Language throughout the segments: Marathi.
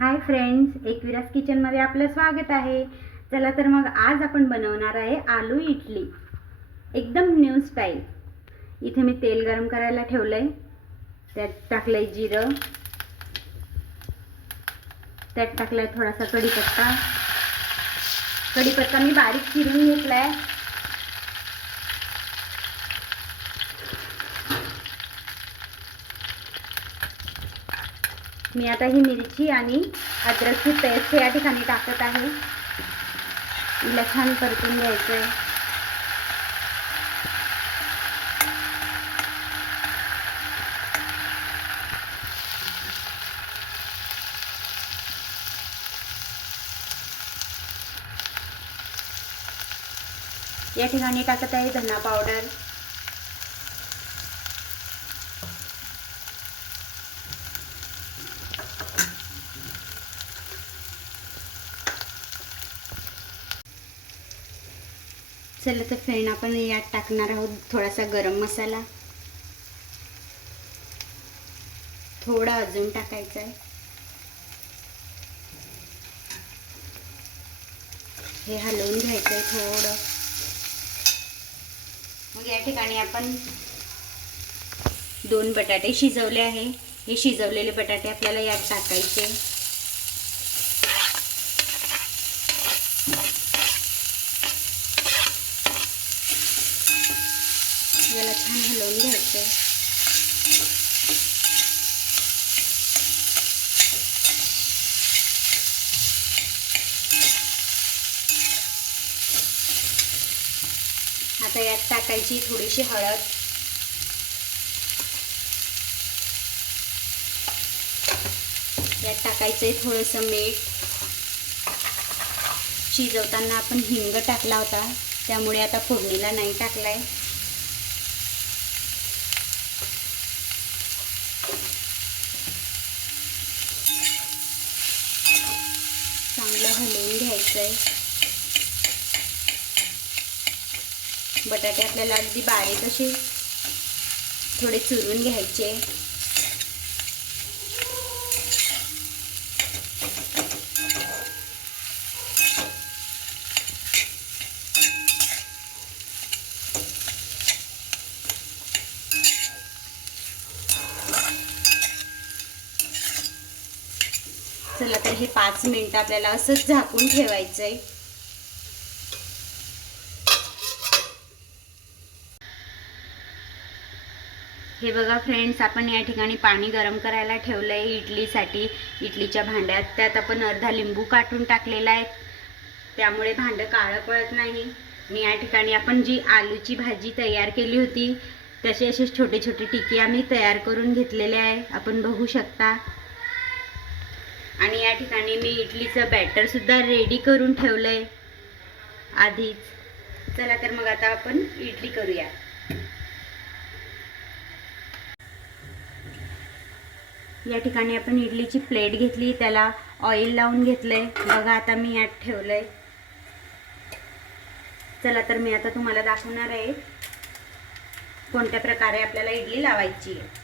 हाय फ्रेंड्स, एकविराज किचनमध्ये आपलं स्वागत आहे। चला तर मग आज आपण बनवणार आहे आलू इडली, एकदम न्यू स्टाईल। इथे मी तेल गरम करायला ठेवलंय, त्यात टाकलंय जिरं, त्यात टाकलाय थोडासा कढीपत्ता। कढीपत्ता मी बारीक चिरून घेतलाय। मी आता ही मिरची आणि अद्रकची पेस्ट या ठिकाणी टाकत आहे। हिला छान परतून घ्यायचं आहे। या ठिकाणी टाकत आहे धना पावडर, चला तर फ्रेंड आपण यात टाकणार आहोत थोडासा गरम मसाला, थोडा अजून टाकायचा आहे। हे हलवून घ्यायचं आहे थोडं। मग या ठिकाणी आपण 2 बटाटे शिजवले आहे। हे शिजवलेले बटाटे आपल्याला यात टाकायचे। याला छान हलवून घ्यायचं। आता यात टाकायची थोडीशी हळद, यात टाकायचंय थोडंसं मीठ। शिजवताना आपण हिंग टाकला होता, त्यामुळे आता फोडणीला नाही टाकलाय। चांगलं हलवून घ्यायचंय। बटाटे आपल्याला अगदी बारीक असे थोडे चुरून घ्यायचे। चला तर हे 5 मिनिट आपल्याला असंच झाकून ठेवायचंय। हे बघा फ्रेंड्स, आपण या ठिकाणी पाणी गरम करायला ठेवलंय इडलीसाठी, इडलीच्या भांड्यात। त्यात आपण अर्धा लिंबू काटून टाकलेला आहे, त्यामुळे भांडं काळं पडत नाही। मी या ठिकाणी आपण जी आलूची भाजी तयार केली होती, तसे असे छोटे छोटे टिकी आम्ही तयार करून घेतलेले आहे, आपण बघू शकता। आणि या ठिकाणी मी इडलीचं बॅटर सुद्धा रेडी करून ठेवलंय आधीच। चला तर मग आता आपण इडली करूया। या ठिकाणी आपण इडलीची प्लेट घेतली, त्याला ऑइल लावून घेतलंय। बघा आता मी यात ठेवलंय। चला तर मी आता तुम्हाला दाखवणार आहे कोणत्या प्रकारे आपल्याला इडली लावायची आहे।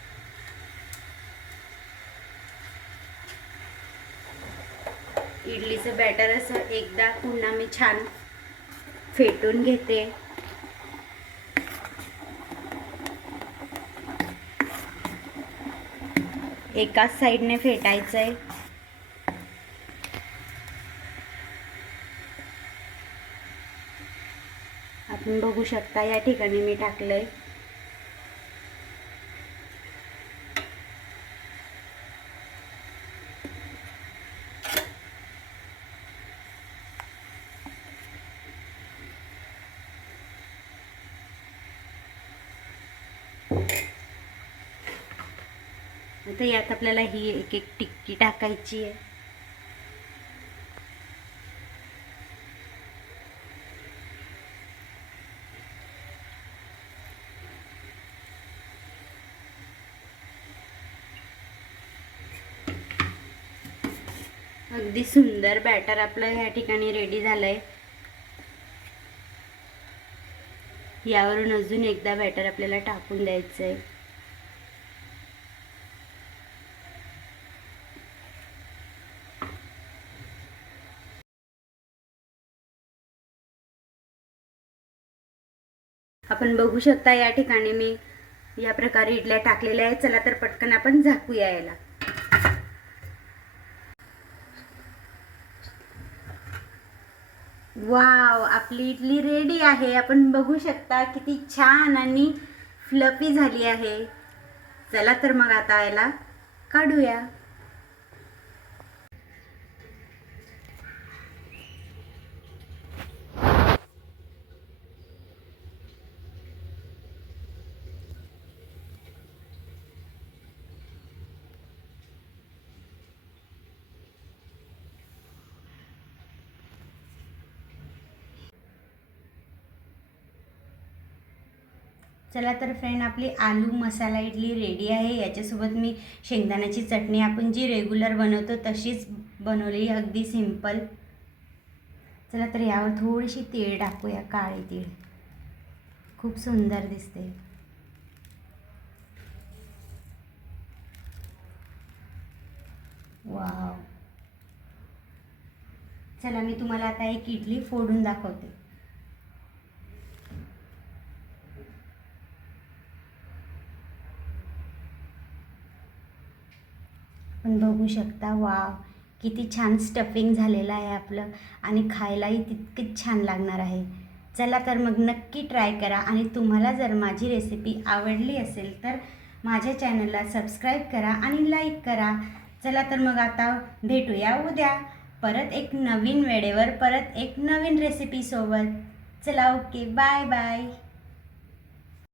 इडलीचं बॅटर असं एकदा पुन्हा मी छान फेटून घेते। एकाच साईडने फेटायचंय। आपण बघू शकता या ठिकाणी मी टाकलंय। आता यात आपल्याला ही एक एक टिक्की टाकायची आहे। अगदी सुंदर बॅटर आपलं या ठिकाणी रेडी झालंय। यावरून अजून एकदा बॅटर आपल्याला टाकून द्यायचं आहे। आपण बघू शकता या ठिकाणी मी या प्रकारे इडल्या टाकलेल्या आहेत. चला तर पटकन आपण झाकूया याला. वाव, आपली इडली रेडी आहे. आपण बघू शकता किती छान आणि फ्लफी झाली आहे. चला तर मग आता याला काढूया. चला तर फ्रेंड, आपली आलू मसाला इडली रेडी आहे. याच्यासोबत मी शेंगदाण्याची चटणी आपण जी रेग्युलर बनवतो तशीच बनवली, अगदी सिंपल. चला तर यावर थोडीशी तीळ टाकूया, काळे तीळ. खूप सुंदर दिसते. वाव. चला मी तुम्हाला आता एक इडली फोडून दाखवते. आपण बघू शकता. वाव, किती छान स्टफिंग झालेलं आहे आपलं आणि खायलाही तितकीच छान लागणार आहे. चला तर मग नक्की ट्राय करा आणि तुम्हाला जर माझी रेसिपी आवडली असेल तर माझ्या चॅनलला सबस्क्राईब करा आणि लाईक करा. चला तर मग आता भेटूया उद्या परत एक नवीन वेळेवर, परत एक नवीन रेसिपीसोबत. चला, ओके, बाय बाय.